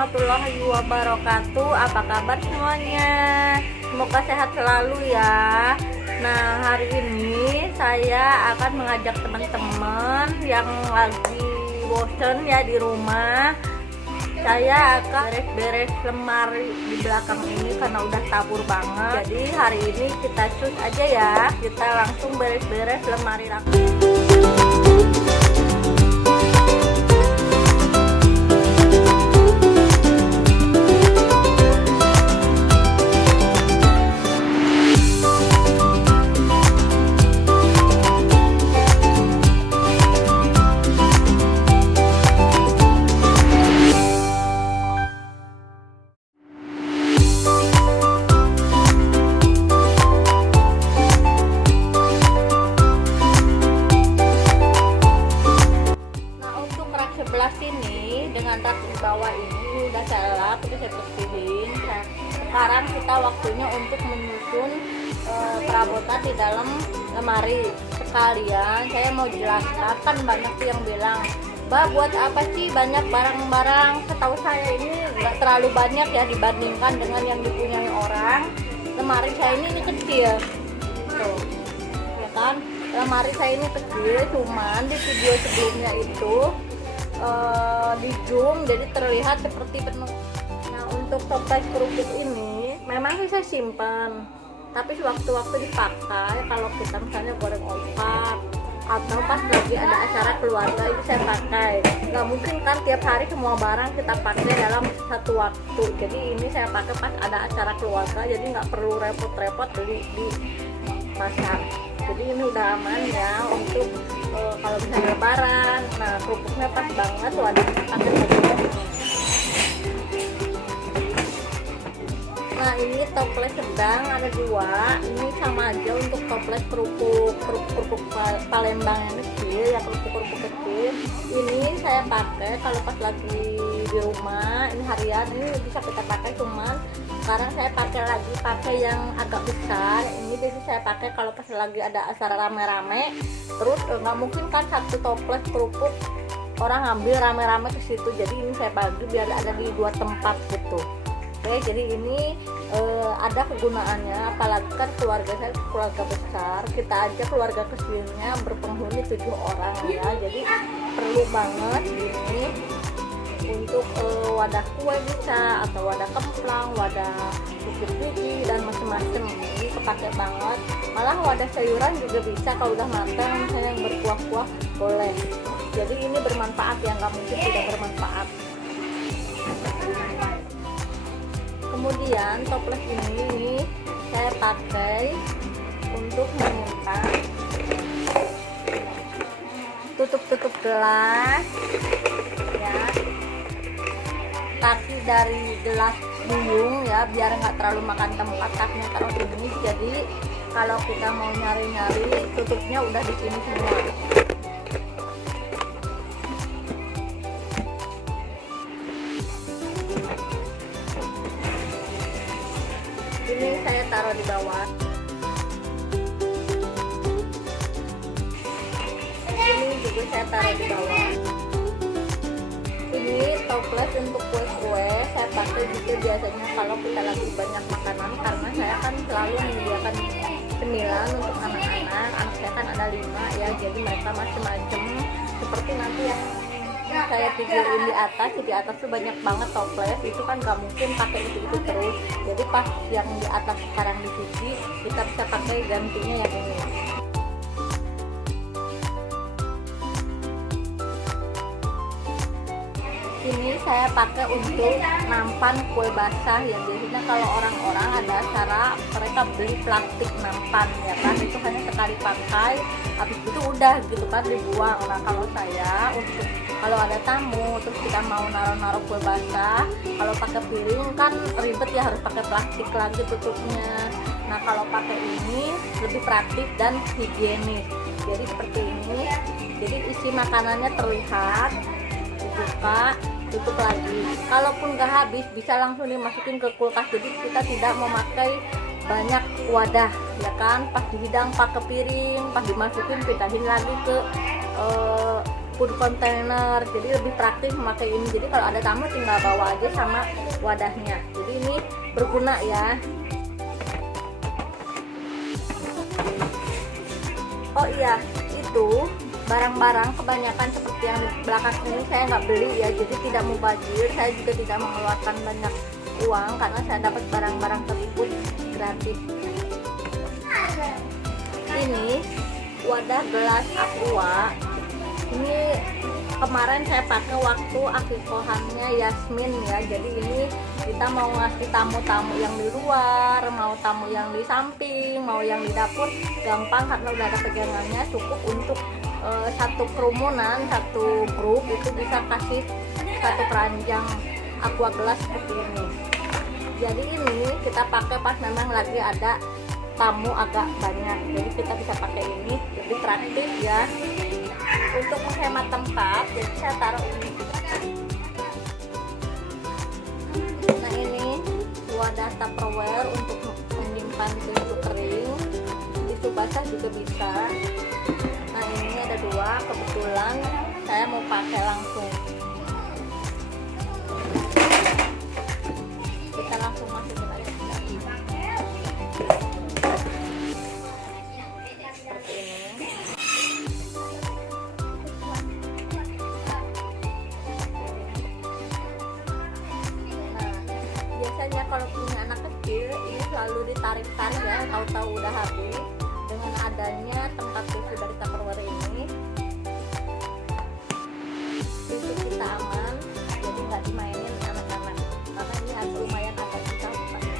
warahmatullahi wabarakatuh. Apa kabar semuanya? Semoga sehat selalu ya. Nah, hari ini saya akan mengajak teman-teman yang lagi bosen ya di rumah. Saya akan beres-beres lemari di belakang ini karena udah tabur banget. Jadi hari ini kita cus aja ya. Kita langsung beres-beres lemari rak. Sebelah sini dengan rak di bawah ini udah saya lap, udah saya bersihin. Sekarang kita waktunya untuk menyusun perabotan di dalam lemari. Sekalian saya mau jelaskan, kan banyak tuh yang bilang, "Mbak, buat apa sih banyak barang-barang?" Setahu saya ini nggak terlalu banyak ya dibandingkan dengan yang dipunyai orang. Lemari saya ini kecil tuh, ya kan? Lemari saya ini kecil, cuman di video sebelumnya itu di zoom jadi terlihat seperti penuh. Nah, untuk toples kerupuk ini memang saya simpan, tapi sewaktu-waktu dipakai kalau kita misalnya goreng opak atau pas lagi ada acara keluarga itu saya pakai. Nggak mungkin kan tiap hari semua barang kita pakai dalam satu waktu, jadi ini saya pakai pas ada acara keluarga, jadi nggak perlu repot-repot beli di pasar. Jadi ini udah aman ya untuk kalau misalnya lebaran. Nah, kerupuknya pas banget wadahnya pakai begini. Nah, ini toples sedang ada dua. Ini sama aja untuk toples kerupuk Palembang yang kecil ya, kerupuk kecil. Ini saya pakai kalau pas lagi di rumah, ini harian, ini bisa kita pakai, cuman sekarang saya pakai yang agak besar. Ini biasanya saya pakai kalau pas lagi ada acara rame-rame. Terus nggak mungkin kan satu toples kerupuk orang ambil rame-rame ke situ. Jadi ini saya bagi biar ada di dua tempat gitu. Oke, jadi ini ada kegunaannya. Apalagi kan keluarga saya keluarga besar. Kita aja keluarga kecilnya berpenghuni 7 orang ya. Jadi perlu banget ini untuk wadah kue bisa, atau wadah kemplang, wadah cuci dan macam-macam. Ini kepake banget. Malah wadah sayuran juga bisa kalau udah matang, misalnya yang berkuah-kuah boleh. Jadi ini bermanfaat ya, nggak mungkin tidak bermanfaat. Kemudian toples ini saya pakai untuk menyimpan tutup gelas ya, kaki dari gelas buyung ya, biar nggak terlalu makan tempat, kakinya taruh sini. Jadi kalau kita mau nyari-nyari tutupnya udah di sini semua. Ini saya taruh di bawah. Ini juga saya taruh di bawah. Ini toples untuk kue-kue saya pakai gitu biasanya kalau kita lagi banyak makanan, karena saya kan selalu menyediakan cemilan untuk anak-anak. Anak saya kan ada 5 ya, jadi mereka macam-macam. Seperti nanti yang saya videoin di atas tuh banyak banget toples, itu kan gak mungkin pakai itu terus. Jadi pas yang di atas sekarang dicuci, kita bisa pakai gantinya yang ini. Ini saya pakai untuk nampan kue basah ya. Biasanya kalau orang-orang ada acara mereka beli plastik nampan ya kan, itu hanya sekali pakai, habis itu udah gitu kan dibuang. Nah, kalau saya untuk kalau ada tamu terus kita mau naruh kue basah, kalau pakai piring kan ribet ya, harus pakai plastik lagi tutupnya. Nah, kalau pakai ini lebih praktis dan higienis. Jadi seperti ini, jadi isi makanannya terlihat, dibuka, tutup lagi. Kalaupun nggak habis bisa langsung dimasukin ke kulkas, jadi kita tidak memakai banyak wadah ya kan. Pas dihidang pakai piring, pas dimasukin pindahin lagi ke food container, jadi lebih praktis memakai ini. Jadi kalau ada tamu tinggal bawa aja sama wadahnya. Jadi ini berguna ya. Oh iya, itu barang-barang kebanyakan seperti yang di belakang ini saya nggak beli ya, jadi tidak mubazir. Saya juga tidak mengeluarkan banyak uang karena saya dapat barang-barang tersebut gratis. Ini wadah gelas aqua. Ini kemarin saya pakai waktu akikohannya Yasmin ya. Jadi ini kita mau ngasih tamu-tamu yang di luar, mau tamu yang di samping, mau yang di dapur, gampang karena udah ada pegangannya. Cukup untuk satu kerumunan, satu grup itu bisa kasih satu keranjang aqua gelas seperti ini. Jadi ini kita pakai pas memang lagi ada tamu agak banyak, jadi kita bisa pakai ini, lebih praktis ya untuk menghemat tempat. Jadi saya taruh ini. Nah ini wadah Tupperware untuk menyimpan tisu kering, tisu basah juga bisa. Nah ini ada dua, kebetulan saya mau pakai langsung. Kita langsung masukin aja. Seperti ini. Nah, biasanya kalau punya anak kecil ini selalu ditarik-tarik ya, tahu-tahu udah habis. Dengan adanya tempat tisu dari Tupperware ini, tisu kita aman, jadi nggak dimainin anak-anak. Karena ini lumayan agak susah bukanya.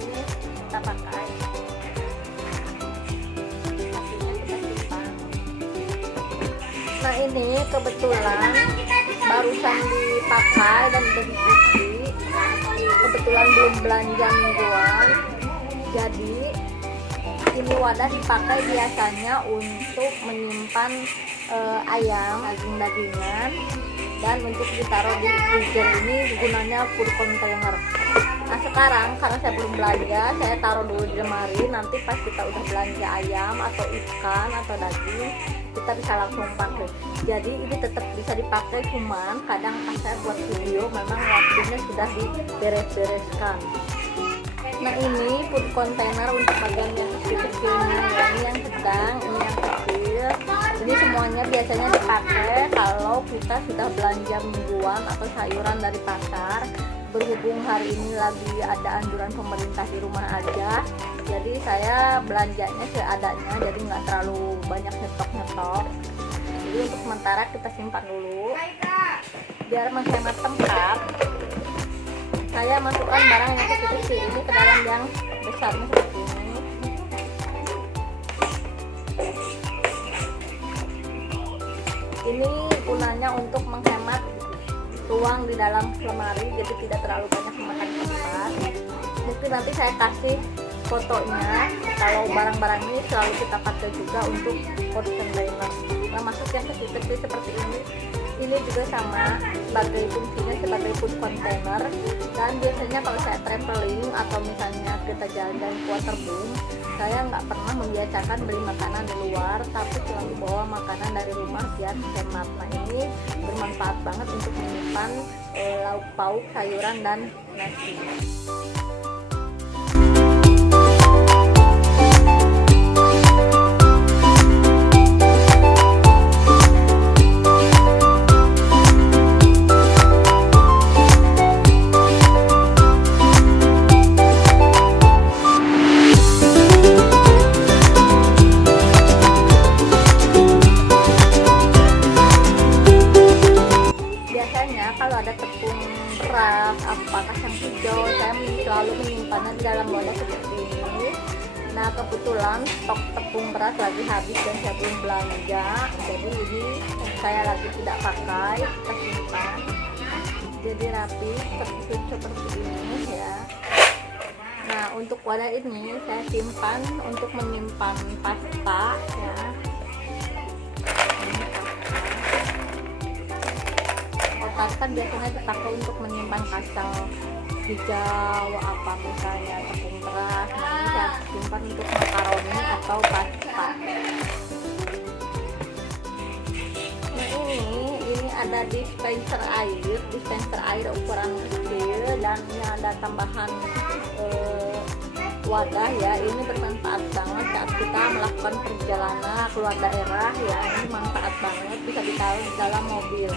Ini kita pakai. Nah ini kebetulan barusan dipakai dan udah dicuci. Kebetulan belum belanja mingguan. Jadi ini wadah dipakai biasanya untuk menyimpan ayam, daging-dagingan, dan untuk ditaruh di freezer. Ini gunanya food container. Nah sekarang karena saya belum belanja, saya taruh dulu di lemari. Nanti pas kita udah belanja ayam atau ikan atau daging, kita bisa langsung pakai. Jadi ini tetap bisa dipakai, cuman kadang pas saya buat video memang waktunya sudah diberes-bereskan. Nah ini food container untuk bagian yang kecil-kecilnya ya. Ini yang sedang, ini yang kecil. Ini semuanya biasanya dipakai kalau kita sudah belanja mingguan atau sayuran dari pasar. Berhubung hari ini lagi ada anjuran pemerintah di rumah aja, jadi saya belanjanya seadanya, jadi nggak terlalu banyak nyetok. Jadi untuk sementara kita simpan dulu biar menghemat tempat. Saya masukkan barang yang kecil-kecil ini ke dalam yang besarnya seperti ini. Ini gunanya untuk menghemat ruang di dalam lemari, jadi tidak terlalu banyak memakan tempat. Mungkin nanti saya kasih fotonya. Kalau barang-barang ini selalu kita pakai juga untuk food container. Nah masuk yang kecil-kecil seperti ini juga sama sebagai fungsinya sebagai food container. Dan biasanya kalau saya traveling atau misalnya kita jalan-jalan ke waterboom, saya nggak pernah membiasakan beli makanan di luar, tapi selalu bawa makanan dari rumah biar hemat. Nah ini bermanfaat banget untuk menyimpan lauk pauk, sayuran, dan nasi. Kalau ada tepung beras, apa kacang hijau, saya selalu menyimpannya di dalam wadah seperti ini. Nah kebetulan stok tepung beras lagi habis dan saya belum belanja, jadi ini saya lagi tidak pakai, kita simpan jadi rapi seperti ini ya. Nah untuk wadah ini saya simpan untuk menyimpan pasta ya. Kan biasanya dipakai untuk menyimpan kacang hijau, apa misalnya tepung beras. Nah ini saya simpan untuk makaroni atau pasta. ini ada dispenser air ukuran kecil dan ini ada tambahan wadah ya. Ini bermanfaat banget saat kita melakukan perjalanan keluar daerah ya. Ini manfaat banget, bisa ditaruh di dalam mobil.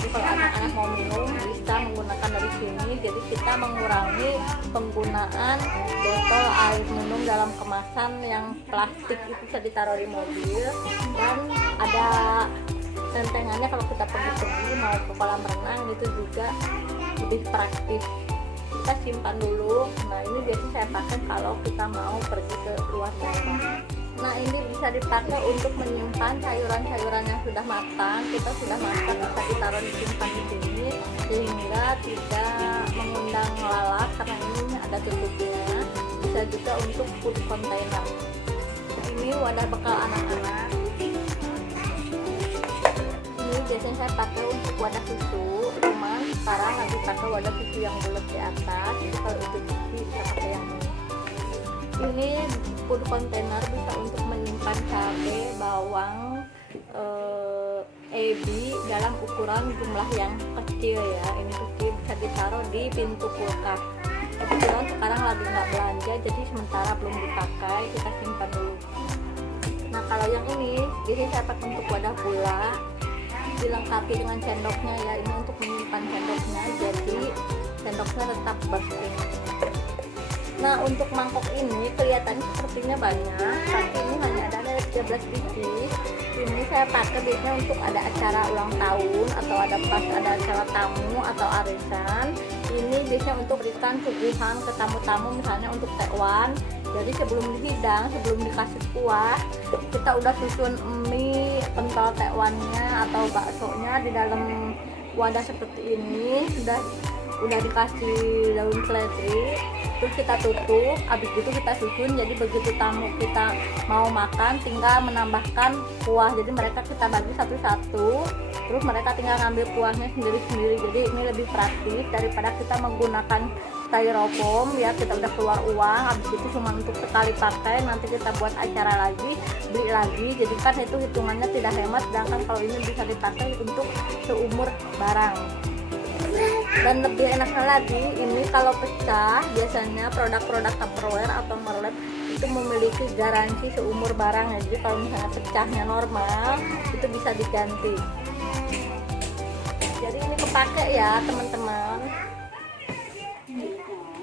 Jadi kalau anak-anak mau minum bisa menggunakan dari sini. Jadi kita mengurangi penggunaan botol air minum dalam kemasan yang plastik, itu bisa ditaruh di mobil. Dan ada tentengannya kalau kita pergi-pergi mau ke kolam renang, itu juga lebih praktis. Kita simpan dulu. Nah, ini biasanya saya pakai kalau kita mau pergi ke luar daerah. Nah, ini bisa dipakai untuk menyimpan sayuran-sayuran yang sudah matang. Kita sudah masak, bisa ditaruh disimpan di sini sehingga tidak mengundang lalat karena ini ada tutupnya. Bisa juga untuk food container. Nah, ini wadah bekal anak-anak. Ini biasanya saya pakai untuk wadah susu, cuman sekarang lagi pakai wadah susu yang bulat di atas. Jadi kalau itu bisa pakai yang ini. Ini food container bisa untuk menyimpan cabai, bawang, ebi dalam ukuran jumlah yang kecil ya. Ini kecil, bisa ditaruh di pintu kulkas. Kebetulan sekarang lagi nggak belanja, jadi sementara belum dipakai, kita simpan dulu. Nah, kalau yang ini saya pakai untuk wadah gula, dilengkapi dengan sendoknya ya. Ini untuk menyimpan sendoknya, jadi sendoknya tetap bersih. Nah, untuk mangkok ini kelihatannya sepertinya banyak, tapi ini hanya ada 13 biji. Ini saya pakai biasanya untuk ada acara ulang tahun atau ada acara tamu atau arisan. Ini biasanya untuk berikan suguhan ke tamu-tamu, misalnya untuk tekwan. Jadi sebelum dihidang, sebelum dikasih kuah, kita udah susun mie, pentol tekwannya atau baksonya di dalam wadah seperti ini. Udah dikasih daun seledri, terus kita tutup, habis itu kita susun. Jadi begitu tamu kita mau makan tinggal menambahkan kuah, jadi mereka kita bagi satu-satu, terus mereka tinggal ngambil kuahnya sendiri-sendiri. Jadi ini lebih praktis daripada kita menggunakan styrofoam ya. Kita udah keluar uang, habis itu cuma untuk sekali pakai, nanti kita buat acara lagi, beli lagi. Jadi kan itu hitungannya tidak hemat, sedangkan kalau ini bisa dipakai untuk seumur barang. Dan lebih enaknya lagi, ini kalau pecah, biasanya produk-produk Tupperware atau Merlep itu memiliki garansi seumur barang. Jadi kalau misalnya pecahnya normal, itu bisa diganti. Jadi ini kepake ya teman-teman.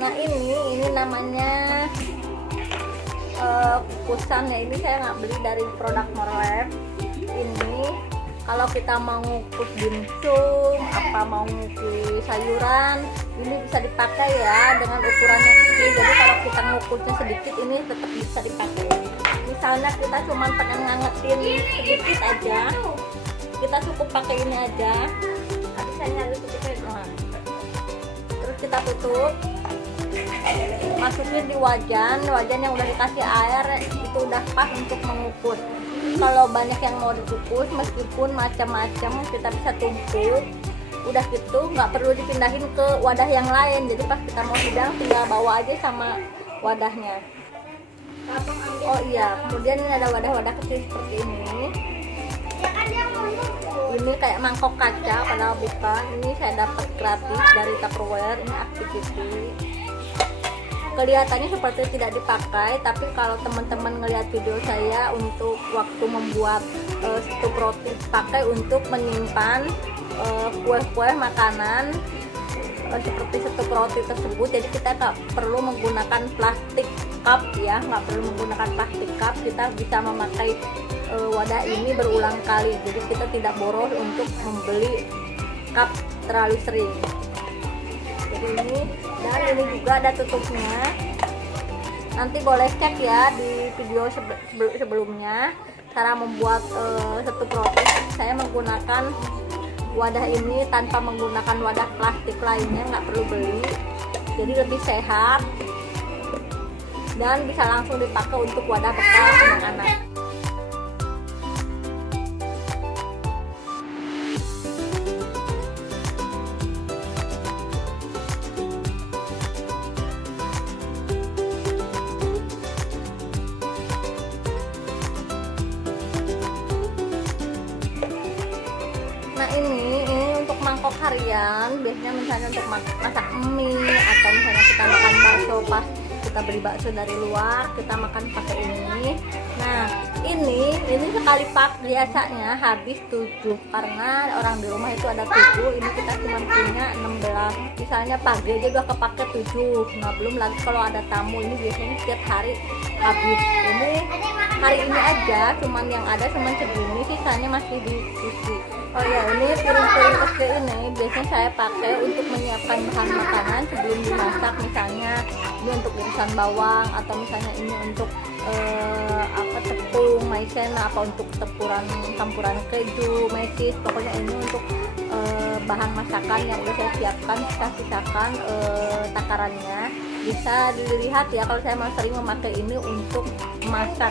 Nah, ini namanya kukusan ya. Ini saya nggak beli dari produk Merlep. Ini kalau kita mau ngukus dimsum, mau ngukus sayuran, ini bisa dipakai ya dengan ukurannya kecil. Jadi kalau kita ngukusnya sedikit, ini tetap bisa dipakai. Misalnya kita cuma pengen ngangetin sedikit aja, kita cukup pakai ini aja. Tadi saya nyari tutupnya doang. Terus kita tutup, masukin di wajan yang udah dikasih air, itu udah pas untuk mengukus. Kalau banyak yang mau dikukus, meskipun macam-macam, kita bisa tumpuk. Udah gitu nggak perlu dipindahin ke wadah yang lain. Jadi pas kita mau hidang tinggal bawa aja sama wadahnya. Oh iya, kemudian ini ada wadah-wadah kecil seperti ini. Ini kayak mangkok kaca, padahal bukan. Ini saya dapat gratis dari Tupperware. Ini Activity. Kelihatannya seperti tidak dipakai, tapi kalau teman-teman ngelihat video saya untuk waktu membuat stuk roti, pakai untuk menyimpan kue-kue makanan seperti stuk roti tersebut. Jadi kita nggak perlu menggunakan plastik cup ya, nggak perlu menggunakan plastik cup. Kita bisa memakai wadah ini berulang kali, jadi kita tidak boros untuk membeli cup terlalu sering. Jadi ini, dan ini juga ada tutupnya. Nanti boleh cek ya di video sebelumnya cara membuat stuk roti. Saya menggunakan wadah ini tanpa menggunakan wadah plastik lainnya, nggak perlu beli. Jadi lebih sehat dan bisa langsung dipakai untuk wadah bekal anak-anak. kemudian biasanya misalnya untuk masak mie atau misalnya kita makan bakso, pas kita beli bakso dari luar kita makan pakai ini. Nah ini sekali pak biasanya habis 7 karena orang di rumah itu ada 7, ini kita cuma punya 16. Misalnya pagi aja udah kepake 7. Nah belum lagi kalau ada tamu, ini biasanya setiap hari habis. Ini hari ini aja cuman yang ada cuman segini, sisanya masih dicuci. Oh ya, ini piring-piring kecil ini biasanya saya pakai untuk menyiapkan bahan makanan sebelum dimasak. Misalnya ini untuk irisan bawang, atau misalnya ini untuk tepung maizena, apa untuk campuran keju, mesis. Pokoknya ini untuk bahan masakan yang udah saya siapkan. Saya sisakan takarannya. Bisa dilihat ya kalau saya sering memakai ini untuk masak.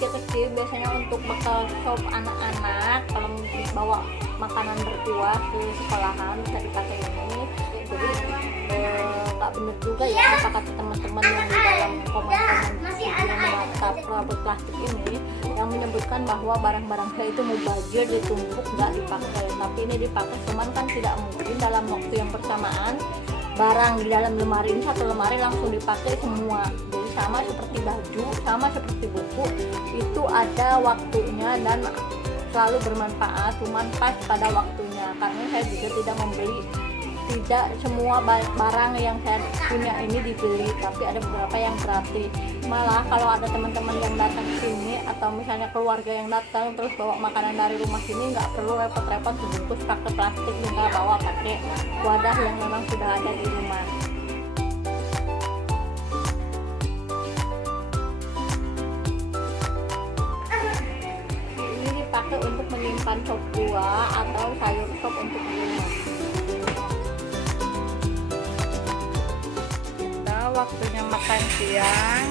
Kecil biasanya untuk bekal sop anak-anak kalau bawa makanan berkuah ke sekolahan bisa dipakai ini. Jadi nggak bener juga ya apa kata teman-teman yang di dalam komen-komen yang perabot plastik ini yang menyebutkan bahwa barang-barang saya itu mubazir, ditumpuk, nggak dipakai. Tapi ini dipakai, cuman kan tidak mungkin dalam waktu yang bersamaan barang di dalam lemari ini, satu lemari langsung dipakai semua. Jadi sama seperti baju, sama seperti buku, itu ada waktunya dan selalu bermanfaat, cuman pas pada waktunya. Karena saya juga tidak membeli, tidak semua barang yang saya punya ini dibeli, tapi ada beberapa yang gratis. Malah kalau ada teman-teman yang datang ke sini atau misalnya keluarga yang datang terus bawa makanan dari rumah sini, nggak perlu repot-repot dibungkus pakai plastik, tinggal bawa pakai wadah yang memang sudah ada di rumah. Ini dipakai untuk menyimpan sop buah atau sayur sop untuk di rumah. Kita waktunya makan siang.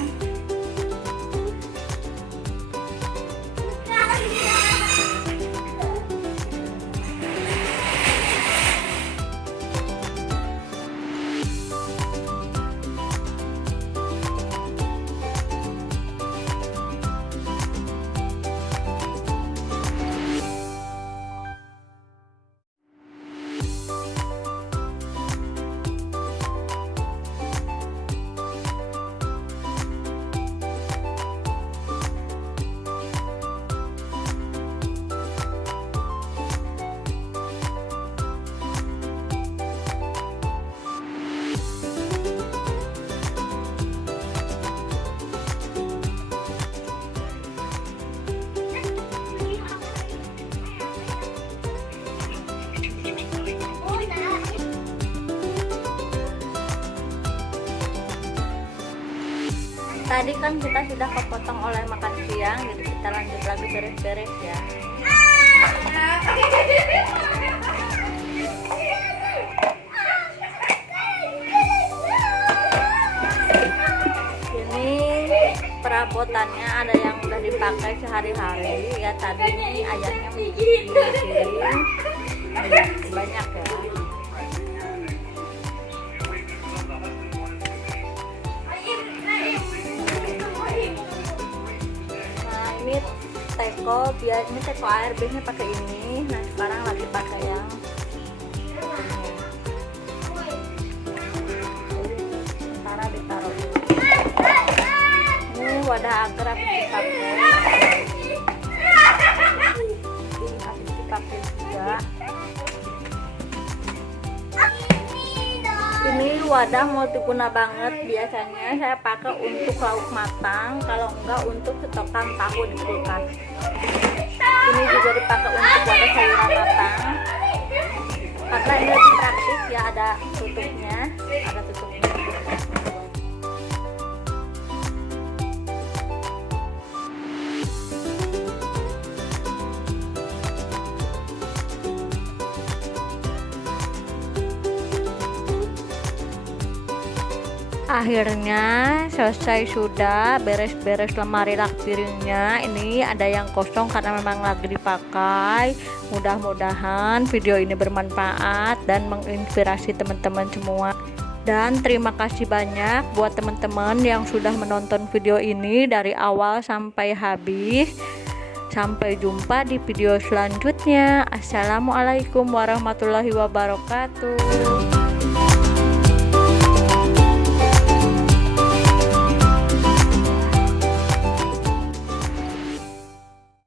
Tadi kan kita sudah kepotong oleh makan siang, jadi kita lanjut lagi beres-beres ya. Ini perabotannya ada yang udah dipakai sehari-hari ya. Tadi ini ayamnya dipiring banyak ya. Ini teko, ini teko air biasanya pakai ini. Nah sekarang lagi pakai yang ini. Sementara ditaruh dulu. Ini wadah agar habis dipakai. Habis dipakai juga. Ini wadah multiguna banget, biasanya saya pakai untuk lauk matang, kalau enggak untuk stokan tahu di kulkas. Ini juga dipakai untuk wadah sayuran matang, karena ini lebih praktis ya, ada tutupnya, Akhirnya selesai sudah, beres-beres lemari rak piringnya. Ini ada yang kosong karena memang lagi dipakai. Mudah-mudahan video ini bermanfaat dan menginspirasi teman-teman semua. Dan terima kasih banyak buat teman-teman yang sudah menonton video ini dari awal sampai habis. Sampai jumpa di video selanjutnya. Assalamualaikum warahmatullahi wabarakatuh.